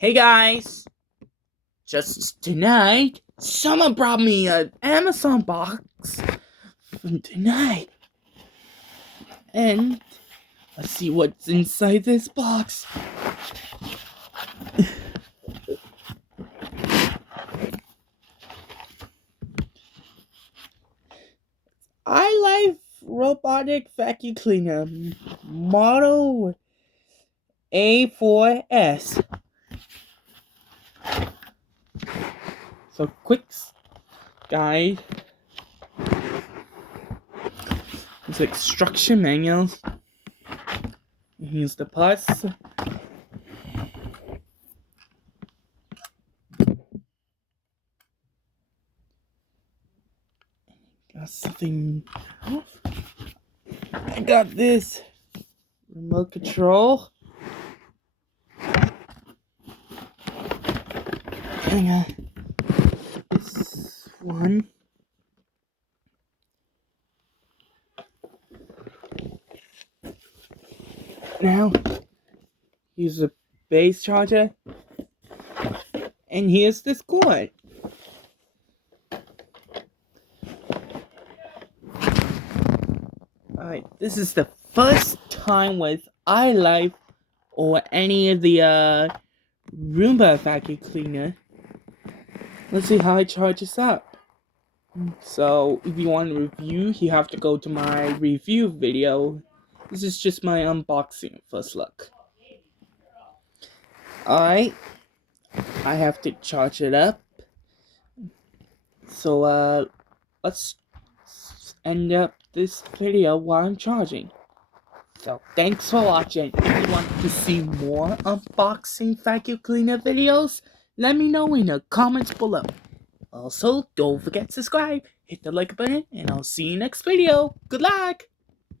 Hey guys! Just tonight, someone brought me an Amazon box from tonight. And let's see what's inside this box. ILife robotic vacuum cleaner model A4s. So quick guide. It's instruction manual. Here's the parts. Got something. I got this remote control. Hang on. This one. Now, here's a base charger. And here's this cord. Alright, this is the first time with ILife or any of the Roomba vacuum cleaner. Let's see how it charges up. So, if you want a review, you have to go to my review video. This is just my unboxing first look. Alright, I have to charge it up. So, let's end up this video while I'm charging. So, thanks for watching. If you want to see more unboxing vacuum cleaner videos, let me know in the comments below. Also, don't forget to subscribe, hit the like button, and I'll see you next video. Good luck!